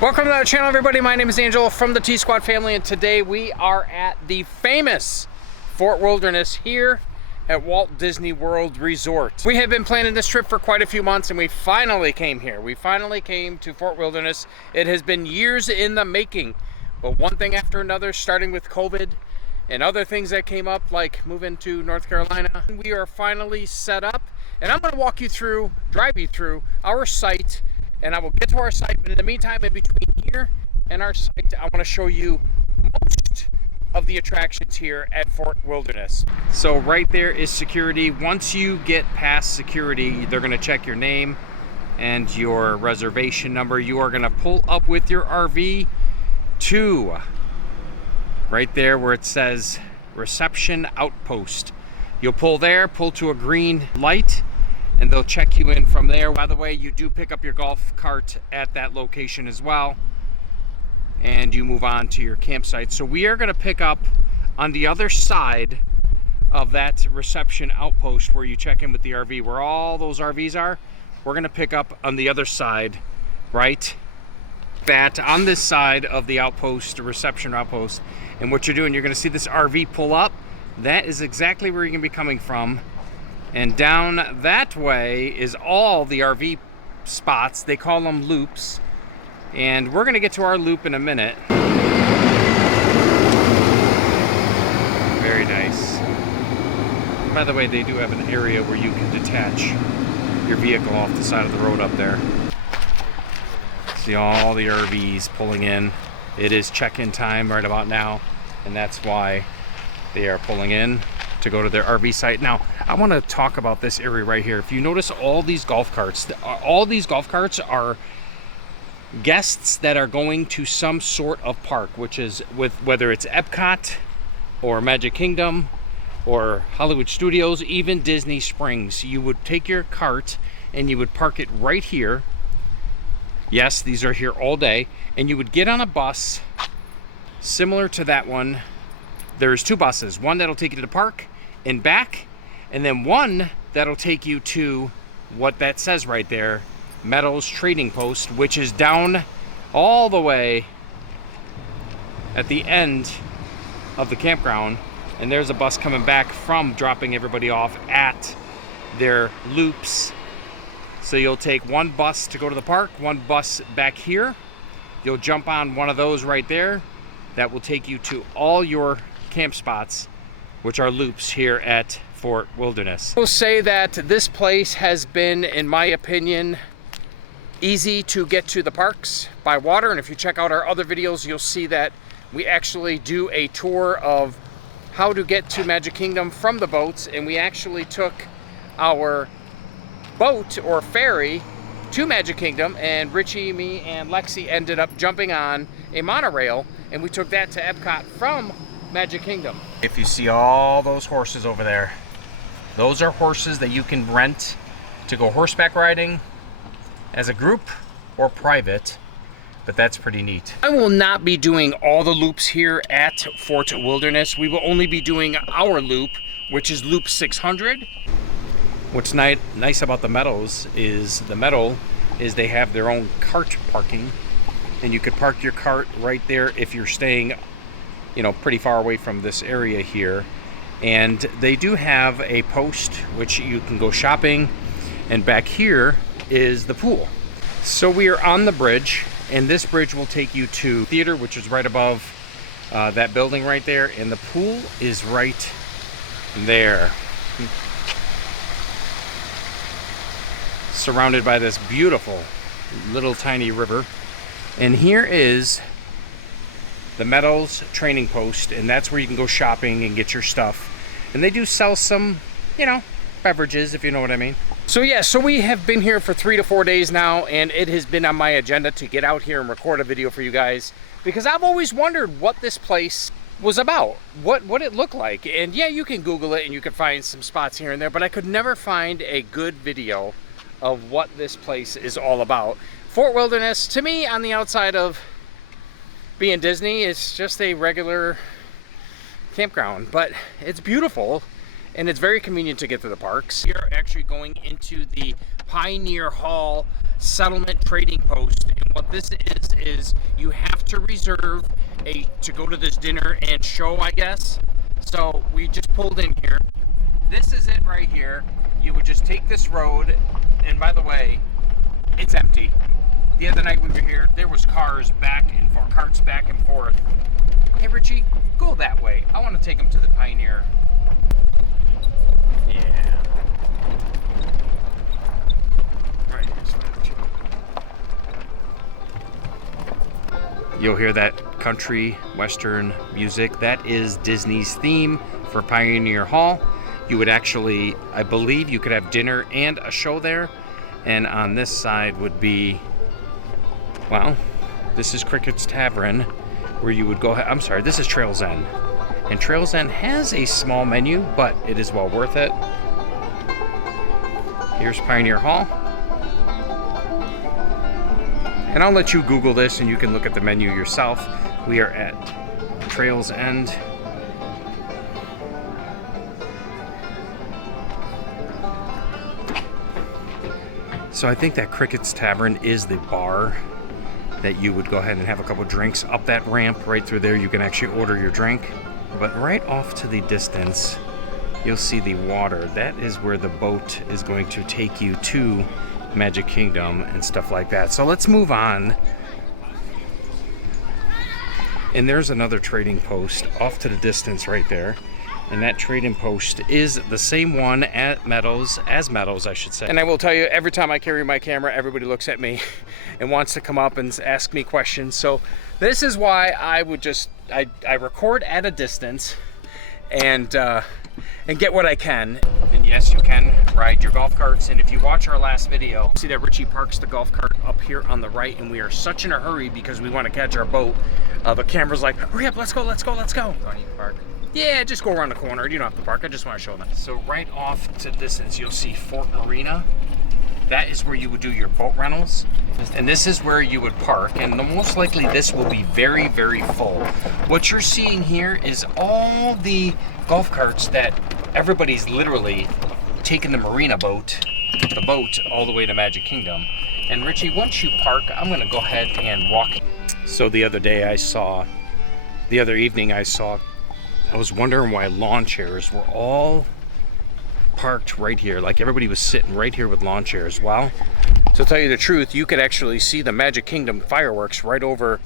Welcome to our channel, everybody. My name is Angelo from the TSquad Family, and today we are at the famous Fort Wilderness here at Walt Disney World Resort. We have been planning this trip for quite a few months, and we finally came here. We finally came to Fort Wilderness. It has been years in the making, but one thing after another, starting with COVID and other things that came up, like moving to North Carolina, we are finally set up, and I'm going to walk you through, drive you through our site. And I will get to our site, but in the meantime, in between here and our site, I want to show you most of the attractions here at Fort Wilderness. So right there is security. Once you get past security, they're going to check your name and your reservation number. You are going to pull up with your RV to right there where it says Reception Outpost. You'll pull there, pull to a green light, and they'll check you in from there. By the way, you do pick up your golf cart at that location as well, and you move on to your campsite. So we are going to pick up on the other side of that reception outpost where you check in with the RV, where all those RVs are. We're going to pick up on the other side, right? That on this side of the outpost, the reception outpost. And what you're doing, you're going to see this RV pull up. That is exactly where you're going to be coming from. And down that way is all the RV spots. They call them loops. And we're going to get to our loop in a minute. Very nice. By the way, they do have an area where you can detach your vehicle off the side of the road up there. See all the RVs pulling in. It is check-in time right about now, and that's why they are pulling in to go to their RV site. Now, I want to talk about this area right here. If you notice all these golf carts are guests that are going to some sort of park, which is whether it's Epcot or Magic Kingdom or Hollywood Studios, even Disney Springs. You would take your cart and you would park it right here. Yes, these are here all day. And you would get on a bus similar to that one. There's two buses, one that'll take you to the park and back, and then one that'll take you to what that says right there, Meadows Trading Post, which is down all the way at the end of the campground. And there's a bus coming back from dropping everybody off at their loops. So you'll take one bus to go to the park, one bus back here. You'll jump on one of those right there. That will take you to all your camp spots, which are loops here at Fort Wilderness. I will say that this place has been, in my opinion, easy to get to the parks by water. And if you check out our other videos, you'll see that we actually do a tour of how to get to Magic Kingdom from the boats. And we actually took our boat or ferry to Magic Kingdom, and Richie, me, and Lexi ended up jumping on a monorail, and we took that to Epcot from Magic Kingdom. If you see all those horses over there, those are horses that you can rent to go horseback riding as a group or private, but that's pretty neat. I will not be doing all the loops here at Fort Wilderness. We will only be doing our loop, which is loop 600. What's nice about the Meadows is they have their own cart parking, and you could park your cart right there if you're staying, you know, pretty far away from this area here. And they do have a post which you can go shopping, and back here is the pool. So we are on the bridge, and this bridge will take you to theater, which is right above that building right there, and the pool is right there, surrounded by this beautiful little tiny river. And here is the Meadows Training Post, and that's where you can go shopping and get your stuff. And they do sell some, you know, beverages, if you know what I mean. So yeah, so we have been here for 3 to 4 days now, and it has been on my agenda to get out here and record a video for you guys, because I've always wondered what this place was about, what it looked like. And yeah, you can Google it and you can find some spots here and there, but I could never find a good video of what this place is all about. Fort Wilderness, to me, on the outside of being Disney, it's just a regular campground, but it's beautiful. and it's very convenient to get to the parks. We are actually going into the Pioneer Hall Settlement Trading Post, and what this is you have to reserve to go to this dinner and show, I guess. So we just pulled in here. This is it right here. You would just take this road, and by the way, it's empty. The other night we were here, there was carts back and forth. Hey Richie, go that way. I want to take them to the Pioneer. Yeah. Right here's Richie. You'll hear that country western music. That is Disney's theme for Pioneer Hall. You would actually, I believe you could have dinner and a show there. And on this side would be, well, this is Cricket's Tavern, where you would go, I'm sorry, this is Trails End. And Trails End has a small menu, but it is well worth it. Here's Pioneer Hall. And I'll let you Google this and you can look at the menu yourself. We are at Trails End. So I think that Cricket's Tavern is the bar that you would go ahead and have a couple drinks up that ramp right through there. You can actually order your drink. But right off to the distance, you'll see the water. That is where the boat is going to take you to Magic Kingdom and stuff like that. So let's move on. And there's another trading post off to the distance right there. And that trading post is the same one as Meadows, I should say. And I will tell you, every time I carry my camera, everybody looks at me and wants to come up and ask me questions. So this is why I would just, I record at a distance and get what I can. And yes, you can ride your golf carts. And if you watch our last video, see that Richie parks the golf cart up here on the right, and we are such in a hurry because we want to catch our boat. The camera's like, hurry up, let's go, let's go, let's go. Don't need to park. Yeah, just go around the corner. You don't have to park. I just want to show them. So right off to distance, you'll see Fort Marina. That is where you would do your boat rentals. And this is where you would park. And most likely this will be very, very full. What you're seeing here is all the golf carts that everybody's literally taking the marina boat, the boat, all the way to Magic Kingdom. And Richie, once you park, I'm going to go ahead and walk. So the other evening I was wondering why lawn chairs were all parked right here. Like everybody was sitting right here with lawn chairs. Well, to tell you the truth, you could actually see the Magic Kingdom fireworks right over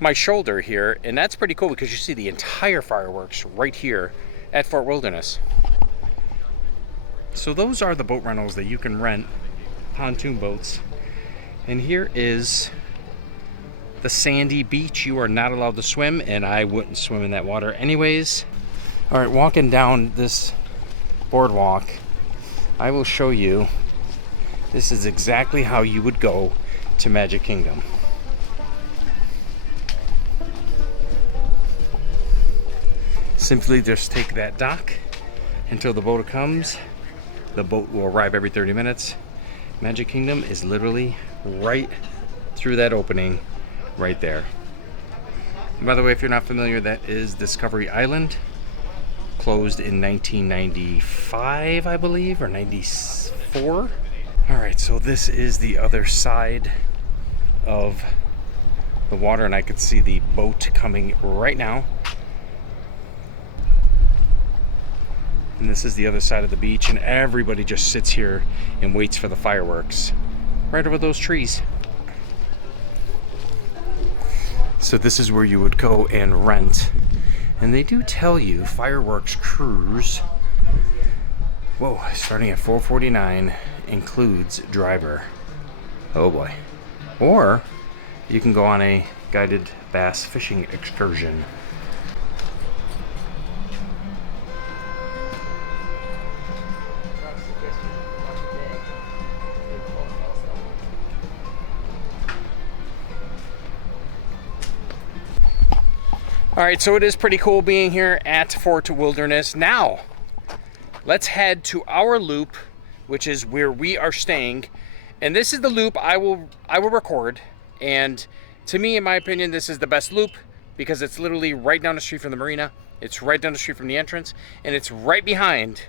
my shoulder here. And that's pretty cool because you see the entire fireworks right here at Fort Wilderness. So those are the boat rentals that you can rent, pontoon boats. And here is the sandy beach. You are not allowed to swim, and I wouldn't swim in that water anyways. All right, walking down this boardwalk, I will show you. This is exactly how you would go to Magic Kingdom. Simply just take that dock until the boat comes. The boat will arrive every 30 minutes. Magic Kingdom is literally right through that opening right there. And by the way, if you're not familiar, that is Discovery Island, closed in 1995, I believe, or 94. All right, so this is the other side of the water, and I could see the boat coming right now. And this is the other side of the beach, and everybody just sits here and waits for the fireworks right over those trees. So this is where you would go and rent. And they do tell you fireworks cruise, whoa, starting at $449, includes driver. Oh boy. Or you can go on a guided bass fishing excursion. All right, so it is pretty cool being here at Fort Wilderness. Now, let's head to our loop, which is where we are staying. And this is the loop I will record. And to me, in my opinion, this is the best loop because it's literally right down the street from the marina. It's right down the street from the entrance, and it's right behind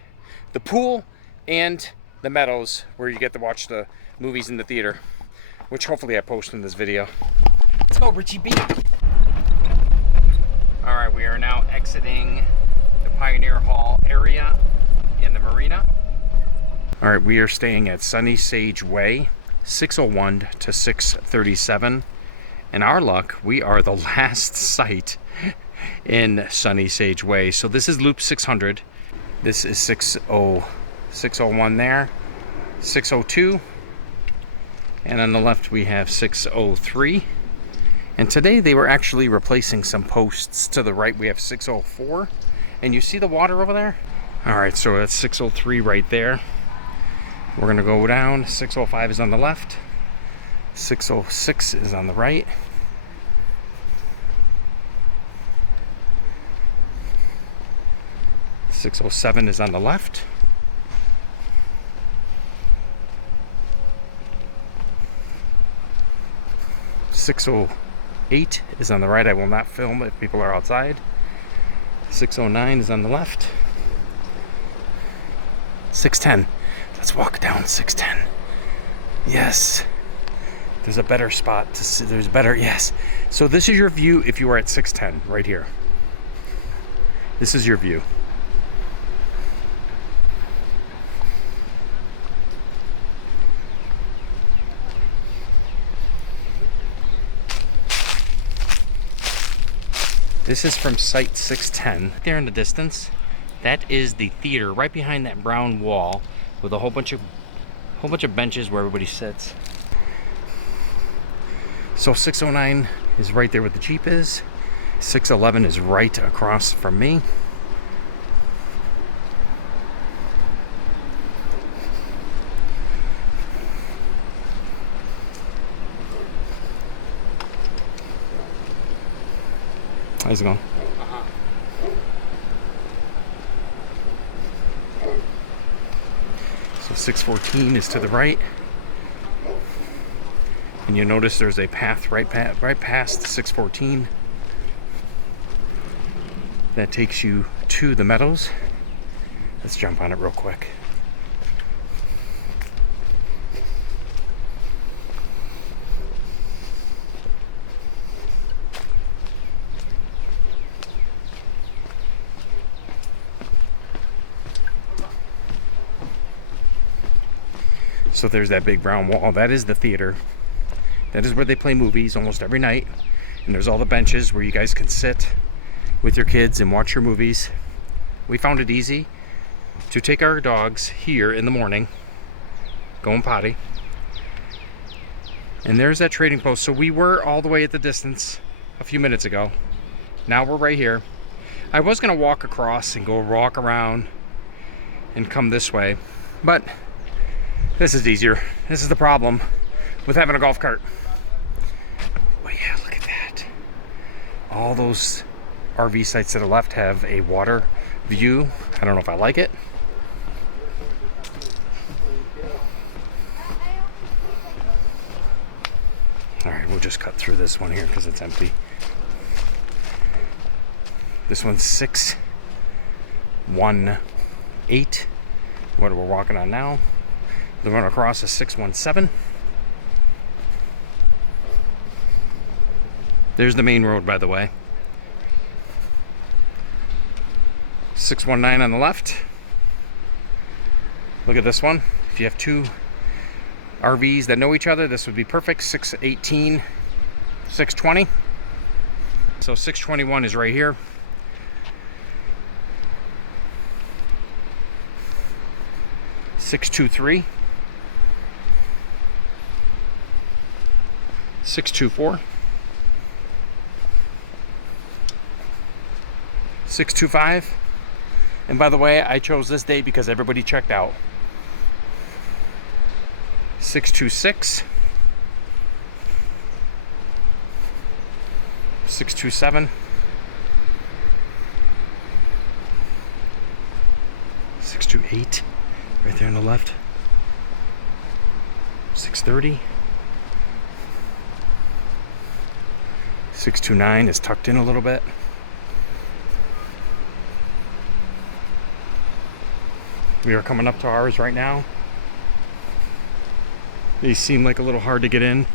the pool and the meadows where you get to watch the movies in the theater, which hopefully I post in this video. Let's go, Richie B. All right, we are now exiting the Pioneer Hall area in the marina. All right, we are staying at Sunny Sage Way, 601 to 637. And our luck, we are the last site in Sunny Sage Way. So this is loop 600. This is 601 there, 602. And on the left we have 603. And today they were actually replacing some posts. To the right we have 604. And you see the water over there? All right, so that's 603 right there. We're gonna go down. 605 is on the left. 606 is on the right. 607 is on the left. 608 is on the right. I will not film if people are outside. 609 is on the left. 610. Let's walk down 610. Yes. There's a better spot to see. There's better, yes. So this is your view if you are at 610, right here. This is your view. This is from site 610. There in the distance, that is the theater right behind that brown wall with a whole bunch of benches where everybody sits. So 609 is right there where the Jeep is. 611 is right across from me. How's it going? So 614 is to the right. And you notice there's a path right past 614 that takes you to the meadows. Let's jump on it real quick. So there's that big brown wall. That is the theater. That is where they play movies almost every night. And there's all the benches where you guys can sit with your kids and watch your movies. We found it easy to take our dogs here in the morning, going potty. And there's that trading post. So we were all the way at the distance a few minutes ago. Now we're right here. I was gonna walk across and go walk around and come this way, but this is easier. This is the problem with having a golf cart. Oh yeah, look at that. All those RV sites to the left have a water view. I don't know if I like it. All right, we'll just cut through this one here because it's empty. This one's 618. What we're walking on now. The one across is 617. There's the main road, by the way. 619 on the left. Look at this one. If you have two RVs that know each other, this would be perfect. 618, 620. So 621 is right here. 623. 624. 625. And by the way, I chose this day because everybody checked out. 626. 627. 628. Right there on the left. 630. 629 is tucked in a little bit. We are coming up to ours right now. These seem like a little hard to get in.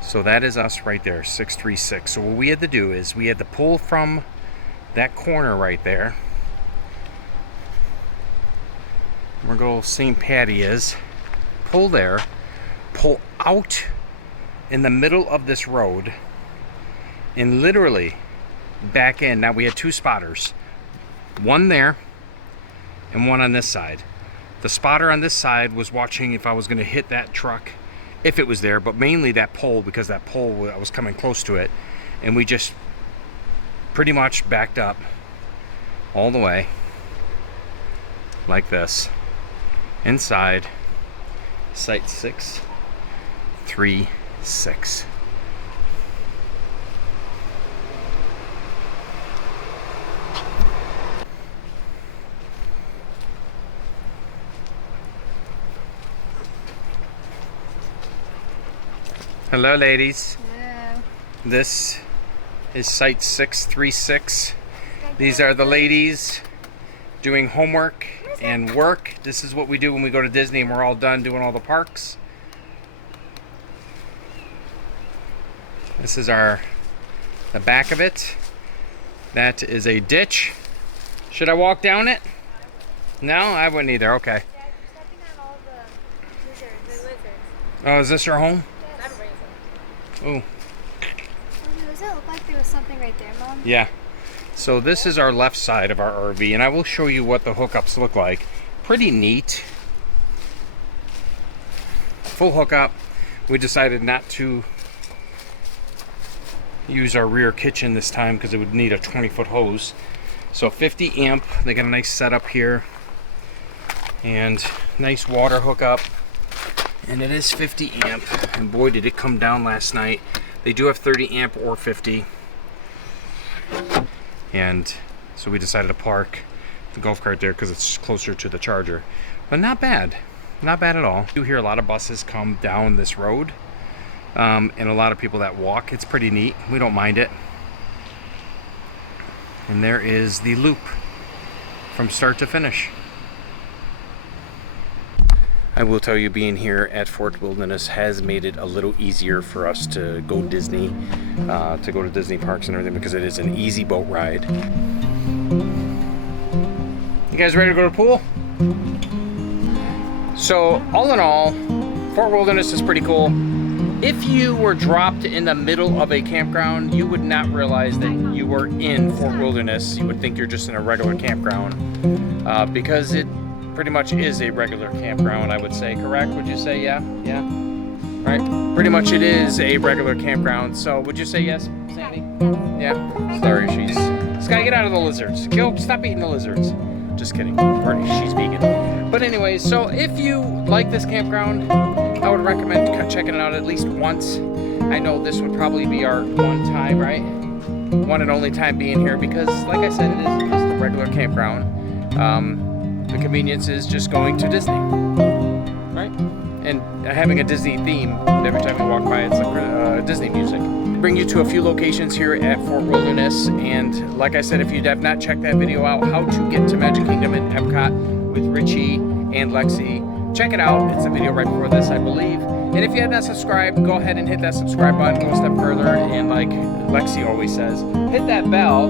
So that is us right there, 636. So what we had to do is we had to pull from that corner right there, where old St. Patty is, pull there, pull out in the middle of this road, and literally back in. Now we had 2 spotters, one there and one on this side. The spotter on this side was watching if I was going to hit that truck, if it was there, but mainly that pole, because that pole, I was coming close to it, and we just pretty much backed up all the way like this inside site 636. Hello, ladies. Hello. This is site 636. These are the ladies doing homework and work. This is what we do when we go to Disney and we're all done doing all the parks. This is the back of it. That is a ditch. Should I walk down it? No, I wouldn't either. Okay. Yeah, you're stepping on all the lizards. Oh, is this your home? Yes. Oh. Does it look like there was something right there, Mom? Yeah. So this is our left side of our RV, and I will show you what the hookups look like. Pretty neat. Full hookup. We decided not to use our rear kitchen this time because it would need a 20-foot hose. So 50 amp. They got a nice setup here. And nice water hookup. And it is 50 amp. And boy, did it come down last night. They do have 30 amp or 50. And so we decided to park the golf cart there because it's closer to the charger. But not bad. Not bad at all. You hear a lot of buses come down this road. And a lot of people that walk. It's pretty neat. We don't mind it. And there is the loop from start to finish. I will tell you, being here at Fort Wilderness has made it a little easier for us to go Disney, to go to Disney parks and everything, because it is an easy boat ride. You guys ready to go to the pool? So, all in all, Fort Wilderness is pretty cool. If you were dropped in the middle of a campground, you would not realize that you were in Fort Wilderness. You would think you're just in a regular campground, because it pretty much is a regular campground, I would say. Correct? Would you say yeah? Yeah? Right? Pretty much it is a regular campground. So would you say yes, Sandy? Yeah? Sorry, Sky, get out of the lizards. Go, stop eating the lizards. Just kidding. She's vegan. But anyway, so if you like this campground, I would recommend checking it out at least once. I know this would probably be our one time, right? One and only time being here, because like I said, it is just a regular campground. The convenience is just going to Disney, right? And having a Disney theme. Every time you walk by, it's like Disney music. Bring you to a few locations here at Fort Wilderness, and like I said, if you have not checked that video out, how to get to Magic Kingdom and Epcot with Richie and Lexi, check it out. It's a video right before this, I believe. And if you have not subscribed, go ahead and hit that subscribe button, go a step further, and like Lexi always says, hit that bell.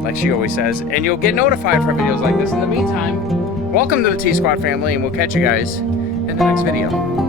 Like she always says, and you'll get notified for videos like this. In the meantime, welcome to the TSquad family, and we'll catch you guys in the next video.